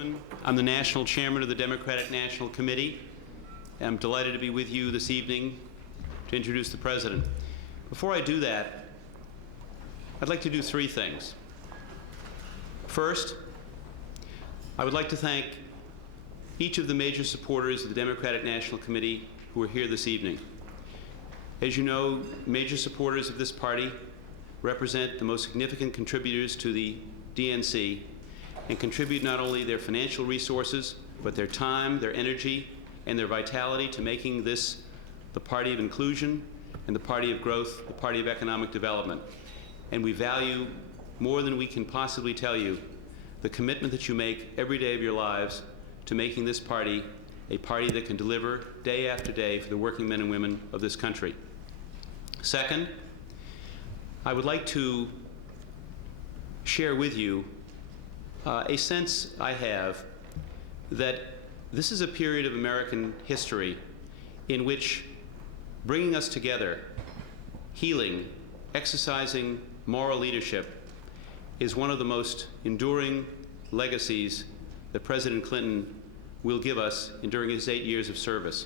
Grossman. I'm the National Chairman of the Democratic National Committee. I'm delighted to be with you this evening to introduce the President. Before I do that, I'd like to do three things. First, I would like to thank each of the major supporters of the Democratic National Committee who are here this evening. As you know, major supporters of this party represent the most significant contributors to the DNC and contribute not only their financial resources, but their time, their energy, and their vitality to making this the party of inclusion and the party of growth, the party of economic development. And we value more than we can possibly tell you the commitment that you make every day of your lives to making this party a party that can deliver day after day for the working men and women of this country. Second, I would like to share with you a sense I have that this is a period of American history in which bringing us together, healing, exercising moral leadership is one of the most enduring legacies that President Clinton will give us during his 8 years of service.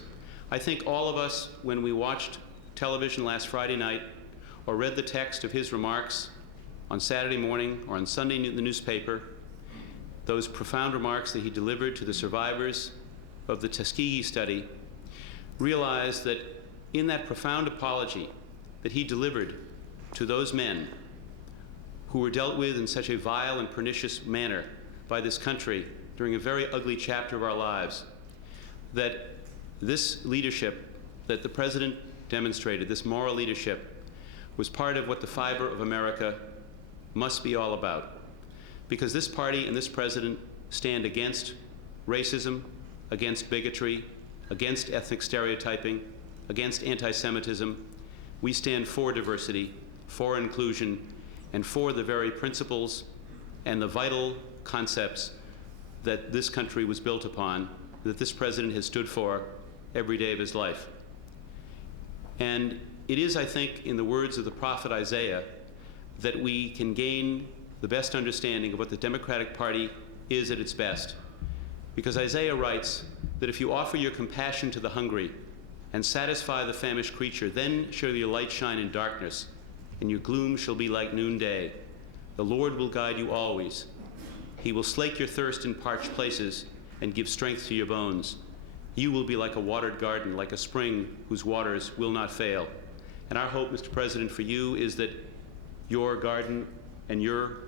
I think all of us, when we watched television last Friday night or read the text of his remarks on Saturday morning or on Sunday in the newspaper, those profound remarks that he delivered to the survivors of the Tuskegee study, realized that in that profound apology that he delivered to those men who were dealt with in such a vile and pernicious manner by this country during a very ugly chapter of our lives, that this leadership that the President demonstrated, this moral leadership, was part of what the fiber of America must be all about. Because this party and this President stand against racism, against bigotry, against ethnic stereotyping, against anti-Semitism. We stand for diversity, for inclusion, and for the very principles and the vital concepts that this country was built upon, that this President has stood for every day of his life. And it is, I think, in the words of the prophet Isaiah, that we can gain the best understanding of what the Democratic Party is at its best. Because Isaiah writes that if you offer your compassion to the hungry and satisfy the famished creature, then shall your light shine in darkness, and your gloom shall be like noonday. The Lord will guide you always. He will slake your thirst in parched places and give strength to your bones. You will be like a watered garden, like a spring whose waters will not fail. And our hope, Mr. President, for you is that your garden and your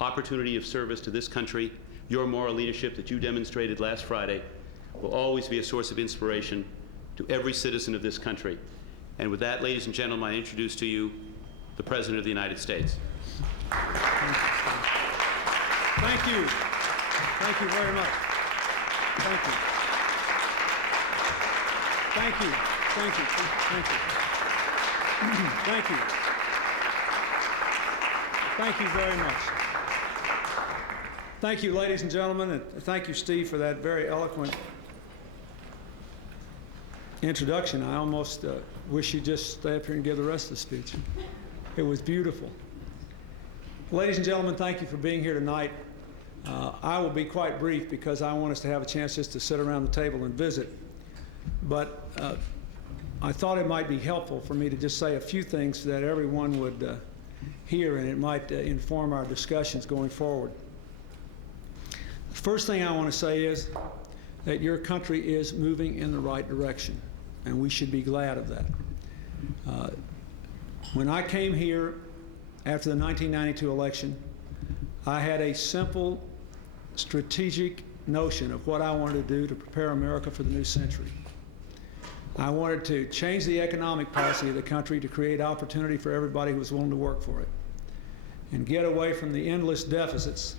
opportunity of service to this country, your moral leadership that you demonstrated last Friday, will always be a source of inspiration to every citizen of this country. And with that, ladies and gentlemen, I introduce to you the President of the United States. Thank you. Thank you very much. Thank you. Thank you. Thank you. Thank you. Thank you. Thank you very much. Thank you, ladies and gentlemen, and thank you, Steve, for that very eloquent introduction. I almost wish you'd just stay up here and give the rest of the speech. It was beautiful. Ladies and gentlemen, thank you for being here tonight. I will be quite brief because I want us to have a chance just to sit around the table and visit. But I thought it might be helpful for me to just say a few things that everyone would hear, and it might inform our discussions going forward. The first thing I want to say is that your country is moving in the right direction, and we should be glad of that. When I came here after the 1992 election, I had a simple strategic notion of what I wanted to do to prepare America for the new century. I wanted to change the economic policy of the country to create opportunity for everybody who was willing to work for it, and get away from the endless deficits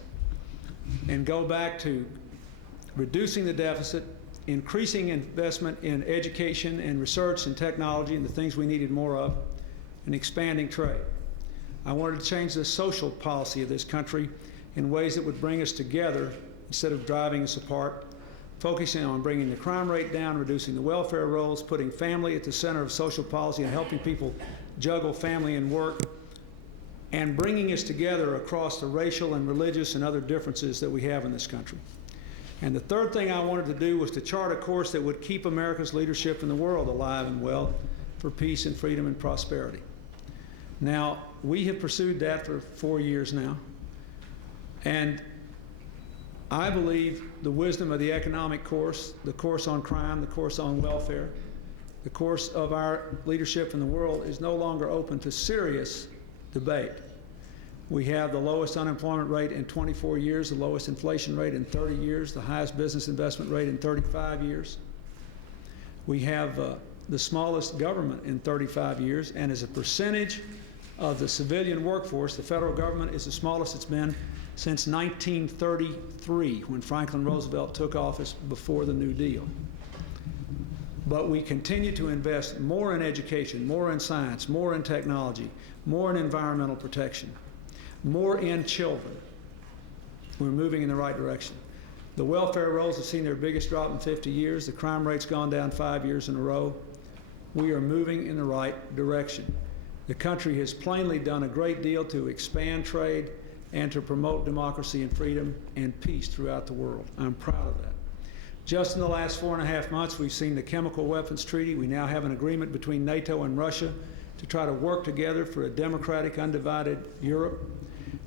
and go back to reducing the deficit, increasing investment in education and research and technology and the things we needed more of, and expanding trade. I wanted to change the social policy of this country in ways that would bring us together instead of driving us apart, focusing on bringing the crime rate down, reducing the welfare rolls, putting family at the center of social policy and helping people juggle family and work, and bringing us together across the racial and religious and other differences that we have in this country. And the third thing I wanted to do was to chart a course that would keep America's leadership in the world alive and well for peace and freedom and prosperity. Now, we have pursued that for 4 years now, and I believe the wisdom of the economic course, the course on crime, the course on welfare, the course of our leadership in the world is no longer open to serious debate. We have the lowest unemployment rate in 24 years, the lowest inflation rate in 30 years, the highest business investment rate in 35 years. We have the smallest government in 35 years, and as a percentage of the civilian workforce, the federal government is the smallest it's been since 1933, when Franklin Roosevelt took office before the New Deal. But we continue to invest more in education, more in science, more in technology, more in environmental protection, more in children. We're moving in the right direction. The welfare rolls have seen their biggest drop in 50 years. The crime rate's gone down 5 years in a row. We are moving in the right direction. The country has plainly done a great deal to expand trade and to promote democracy and freedom and peace throughout the world. I'm proud of that. Just in the last 4.5 months, we've seen the Chemical Weapons Treaty. We now have an agreement between NATO and Russia to try to work together for a democratic, undivided Europe.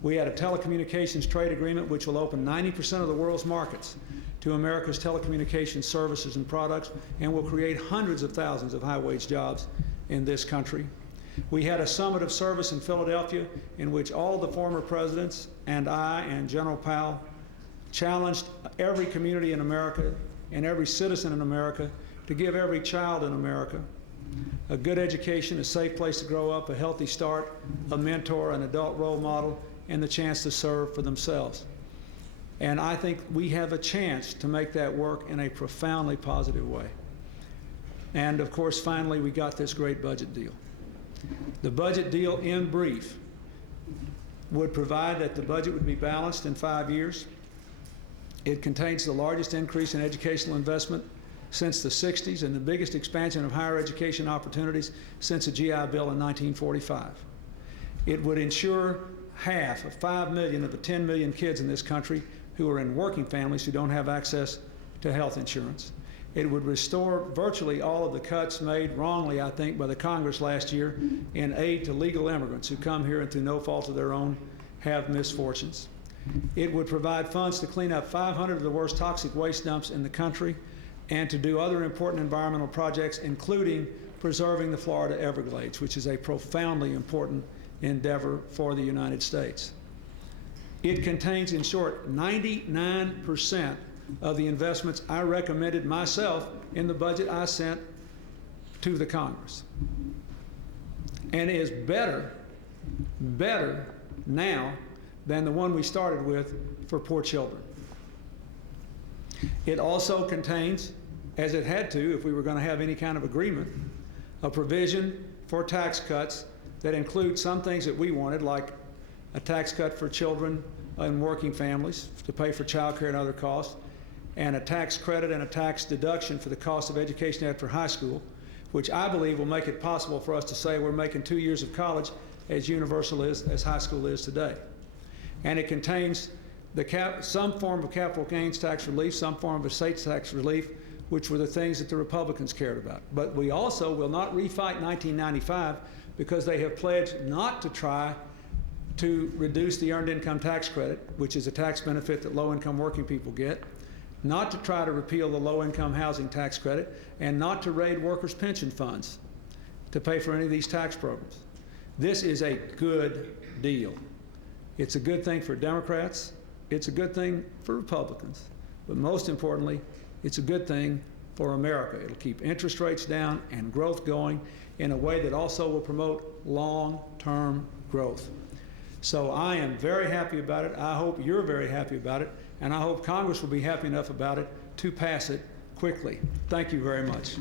We had a telecommunications trade agreement which will open 90% of the world's markets to America's telecommunications services and products, and will create hundreds of thousands of high-wage jobs in this country. We had a summit of service in Philadelphia in which all the former presidents and I and General Powell challenged every community in America and every citizen in America to give every child in America a good education, a safe place to grow up, a healthy start, a mentor, an adult role model, and the chance to serve for themselves. And I think we have a chance to make that work in a profoundly positive way. And of course, finally, we got this great budget deal. The budget deal, in brief, would provide that the budget would be balanced in 5 years. It contains the largest increase in educational investment since the 60s and the biggest expansion of higher education opportunities since the GI Bill in 1945. It would ensure half of 5 million of the 10 million kids in this country who are in working families who don't have access to health insurance. It would restore virtually all of the cuts made wrongly, I think, by the Congress last year in aid to legal immigrants who come here and through no fault of their own have misfortunes. It would provide funds to clean up 500 of the worst toxic waste dumps in the country and to do other important environmental projects, including preserving the Florida Everglades, which is a profoundly important endeavor for the United States. It contains, in short, 99% of the investments I recommended myself in the budget I sent to the Congress, and is better now than the one we started with for poor children. It also contains, as it had to if we were going to have any kind of agreement, a provision for tax cuts that include some things that we wanted, like a tax cut for children and working families to pay for child care and other costs, and a tax credit and a tax deduction for the cost of education after high school, which I believe will make it possible for us to say we're making 2 years of college as universal as high school is today. And it contains some form of capital gains tax relief, some form of estate tax relief, which were the things that the Republicans cared about. But we also will not refight 1995 because they have pledged not to try to reduce the earned income tax credit, which is a tax benefit that low-income working people get, not to try to repeal the low-income housing tax credit, and not to raid workers' pension funds to pay for any of these tax programs. This is a good deal. It's a good thing for Democrats. It's a good thing for Republicans. But most importantly, it's a good thing for America. It'll keep interest rates down and growth going in a way that also will promote long-term growth. So I am very happy about it. I hope you're very happy about it. And I hope Congress will be happy enough about it to pass it quickly. Thank you very much.